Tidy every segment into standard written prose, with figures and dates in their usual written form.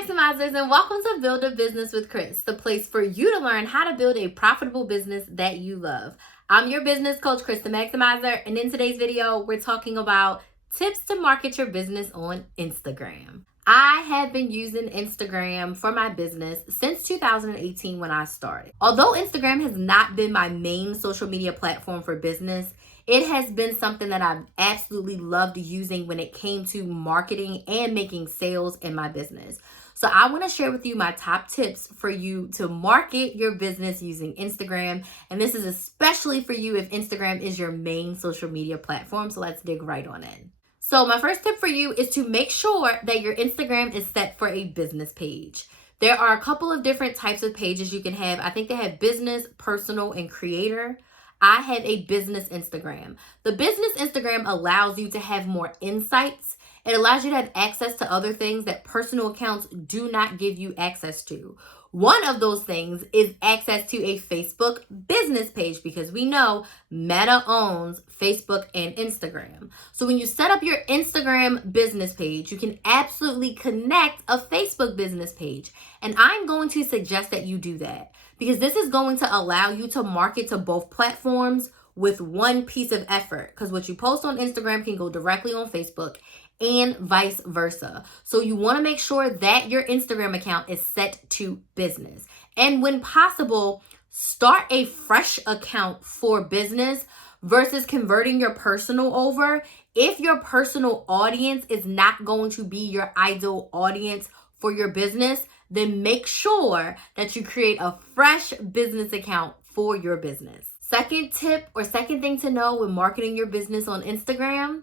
Maximizers, and welcome to Build a Business with Chris, the place for you to learn how to build a profitable business that you love. I'm your business coach, Chris the Maximizer, and in today's video, we're talking about tips to market your business on Instagram. I have been using Instagram for my business since 2018 when I started. Although Instagram has not been my main social media platform for business, it has been something that I've absolutely loved using when it came to marketing and making sales in my business. So I want to share with you my top tips for you to market your business using Instagram. And this is especially for you if Instagram is your main social media platform. So let's dig right on in. So my first tip for you is to make sure that your Instagram is set for a business page. There are a couple of different types of pages you can have. I think they have business, personal, and creator. I have a business Instagram. The business Instagram allows you to have more insights. It allows you to have access to other things that personal accounts do not give you access to. One of those things is access to a Facebook business page because we know Meta owns Facebook and Instagram. So when you set up your Instagram business page, you can absolutely connect a Facebook business page. And I'm going to suggest that you do that because this is going to allow you to market to both platforms with one piece of effort, because what you post on Instagram can go directly on Facebook and vice versa. So you want to make sure that your Instagram account is set to business. And when possible, start a fresh account for business versus converting your personal over. If your personal audience is not going to be your ideal audience for your business, then make sure that you create a fresh business account for your business. Second tip or second thing to know when marketing your business on Instagram,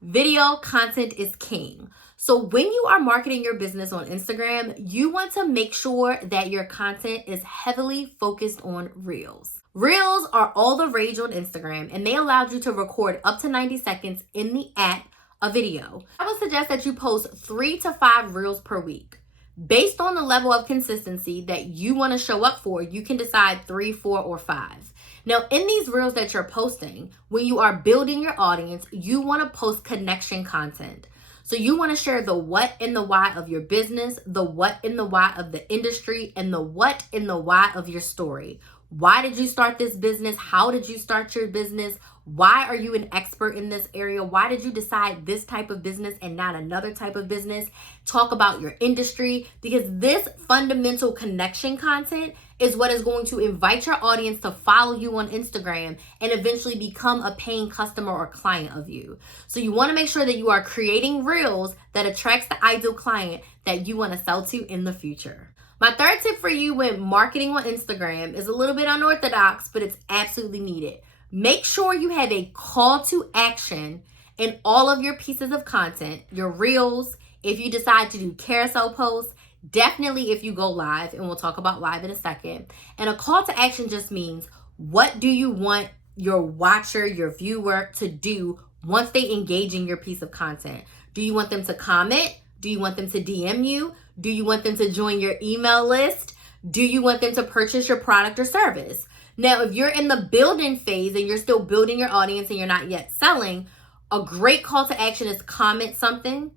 video content is king. So when you are marketing your business on Instagram, you want to make sure that your content is heavily focused on Reels. Reels are all the rage on Instagram, and they allowed you to record up to 90 seconds in the app a video. I would suggest that you post 3 to 5 Reels per week. Based on the level of consistency that you want to show up for, you can decide 3, 4, or 5. Now, in these reels that you're posting, when you are building your audience, you want to post connection content. So you want to share the what and the why of your business, the what and the why of the industry, and the what and the why of your story. Why did you start this business? How did you start your business? Why are you an expert in this area? Why did you decide this type of business and not another type of business? Talk about your industry, because this fundamental connection content is what is going to invite your audience to follow you on Instagram and eventually become a paying customer or client of you. So you want to make sure that you are creating reels that attracts the ideal client that you want to sell to in the future. My third tip for you when marketing on Instagram is a little bit unorthodox, but it's absolutely needed. Make sure you have a call to action in all of your pieces of content, your reels. If you decide to do carousel posts, definitely if you go live, and we'll talk about live in a second. And a call to action just means, what do you want your watcher, your viewer to do once they engage in your piece of content? Do you want them to comment? Do you want them to DM you? Do you want them to join your email list? Do you want them to purchase your product or service? Now, if you're in the building phase and you're still building your audience and you're not yet selling, a great call to action is comment something,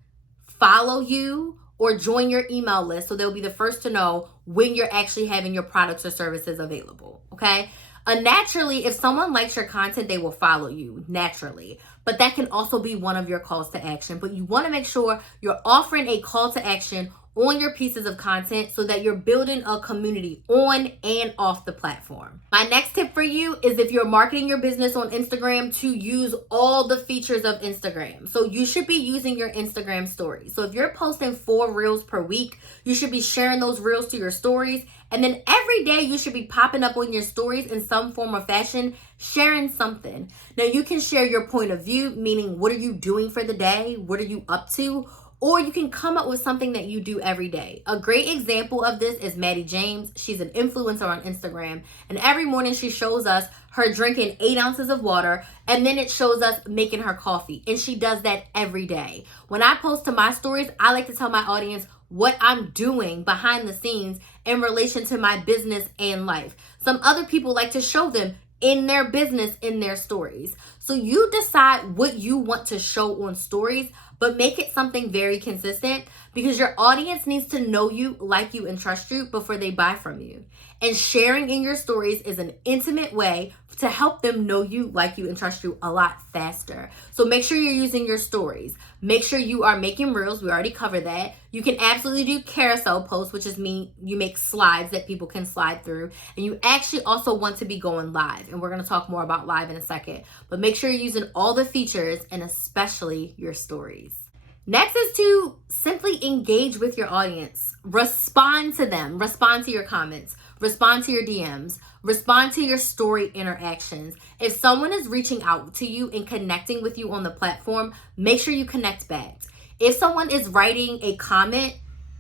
follow you, or join your email list so they'll be the first to know when you're actually having your products or services available, okay? Naturally, if someone likes your content, they will follow you naturally. But that can also be one of your calls to action. But you want to make sure you're offering a call to action on your pieces of content so that you're building a community on and off the platform. My next tip for you is, if you're marketing your business on Instagram, to use all the features of Instagram. So you should be using your Instagram stories. So if you're posting 4 reels per week, you should be sharing those reels to your stories. And then every day you should be popping up on your stories in some form or fashion, sharing something. Now you can share your point of view, meaning what are you doing for the day? What are you up to? Or you can come up with something that you do every day. A great example of this is Maddie James. She's an influencer on Instagram. And every morning she shows us her drinking 8 ounces of water, and then it shows us making her coffee. And she does that every day. When I post to my stories, I like to tell my audience what I'm doing behind the scenes in relation to my business and life. Some other people like to show them in their business, in their stories. So you decide what you want to show on stories, but make it something very consistent because your audience needs to know you, like you, and trust you before they buy from you. And sharing in your stories is an intimate way to help them know you, like you, and trust you a lot faster. So make sure you're using your stories. Make sure you are making reels. We already covered that. You can absolutely do carousel posts, which is you make slides that people can slide through. And you actually also want to be going live. And we're going to talk more about live in a second. But make sure you're using all the features and especially your stories. Next is to simply engage with your audience. Respond to them. Respond to your comments. Respond to your DMs. Respond to your story interactions. If someone is reaching out to you and connecting with you on the platform, make sure you connect back. If someone is writing a comment,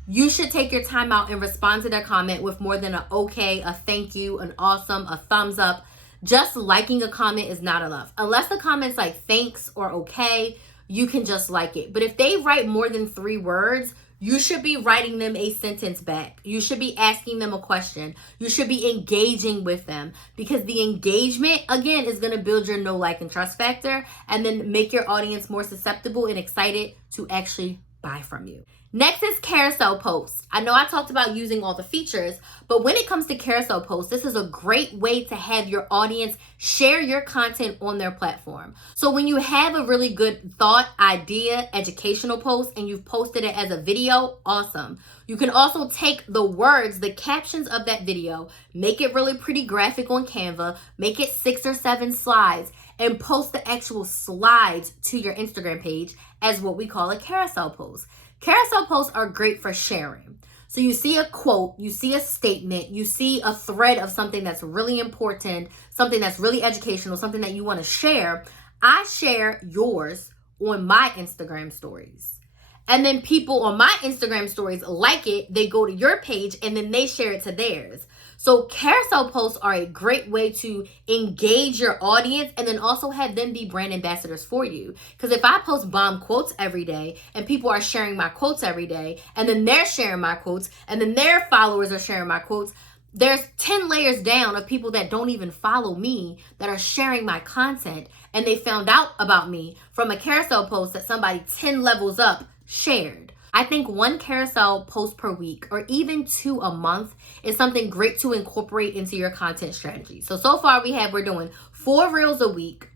you should take your time out and respond to their comment with more than an okay, a thank you, an awesome, a thumbs up. Just liking a comment is not enough. Unless the comment's like thanks or okay, you can just like it. But if they write more than 3 words, you should be writing them a sentence back. You should be asking them a question. You should be engaging with them because the engagement, again, is going to build your know, like, and trust factor and then make your audience more susceptible and excited to actually buy from you. Next is carousel posts. I know I talked about using all the features, but when it comes to carousel posts, this is a great way to have your audience share your content on their platform. So when you have a really good thought, idea, educational post, and you've posted it as a video, awesome. You can also take the words, the captions of that video, make it really pretty graphic on Canva, make it 6 or 7 slides, and post the actual slides to your Instagram page as what we call a carousel post. Carousel posts are great for sharing. So you see a quote, you see a statement, you see a thread of something that's really important, something that's really educational, something that you want to share. I share yours on my Instagram stories. And then people on my Instagram stories like it, they go to your page and then they share it to theirs. So carousel posts are a great way to engage your audience and then also have them be brand ambassadors for you. Because if I post bomb quotes every day and people are sharing my quotes every day and then they're sharing my quotes and then their followers are sharing my quotes, there's 10 layers down of people that don't even follow me that are sharing my content and they found out about me from a carousel post that somebody 10 levels up shared. I think 1 carousel post per week or even 2 a month is something great to incorporate into your content strategy. So far we're doing 4 reels a week,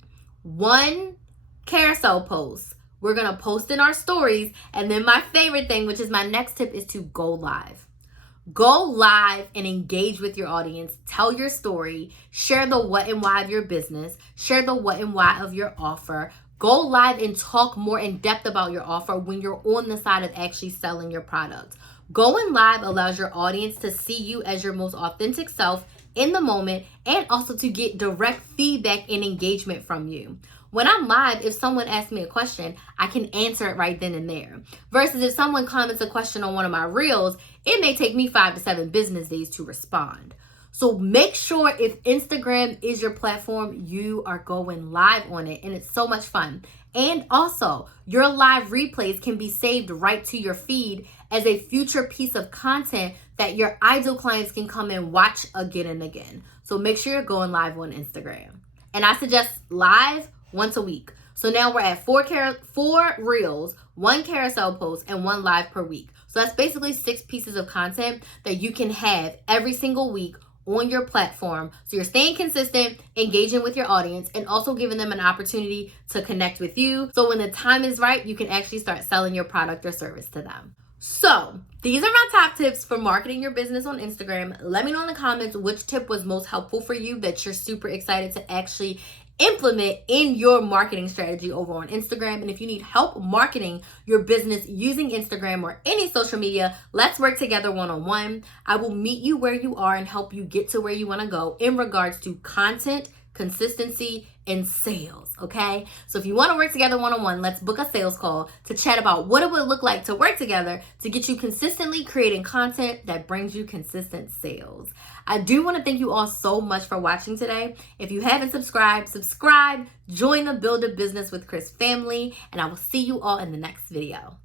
1 carousel post. We're going to post in our stories. And then my favorite thing, which is my next tip, is to go live. Go live and engage with your audience. Tell your story. Share the what and why of your business. Share the what and why of your offer. Go live and talk more in depth about your offer when you're on the side of actually selling your product. Going live allows your audience to see you as your most authentic self in the moment and also to get direct feedback and engagement from you. When I'm live, if someone asks me a question, I can answer it right then and there. Versus if someone comments a question on one of my reels, it may take me 5 to 7 business days to respond. So make sure if Instagram is your platform, you are going live on it and it's so much fun. And also, your live replays can be saved right to your feed as a future piece of content that your ideal clients can come and watch again and again. So make sure you're going live on Instagram. And I suggest live once a week. So now we're at 4 reels, 1 carousel post, and 1 live per week. So that's basically 6 pieces of content that you can have every single week on your platform. So you're staying consistent, engaging with your audience, and also giving them an opportunity to connect with you. So when the time is right, you can actually start selling your product or service to them. So these are my top tips for marketing your business on Instagram. Let me know in the comments which tip was most helpful for you that you're super excited to actually implement in your marketing strategy over on Instagram. And if you need help marketing your business using Instagram or any social media, let's work together one-on-one. I will meet you where you are and help you get to where you want to go in regards to content, consistency, and sales, okay? So if you want to work together one-on-one, let's book a sales call to chat about what it would look like to work together to get you consistently creating content that brings you consistent sales. I do want to thank you all so much for watching today. If you haven't subscribed, subscribe, join the Build a Business with Chris family, and I will see you all in the next video.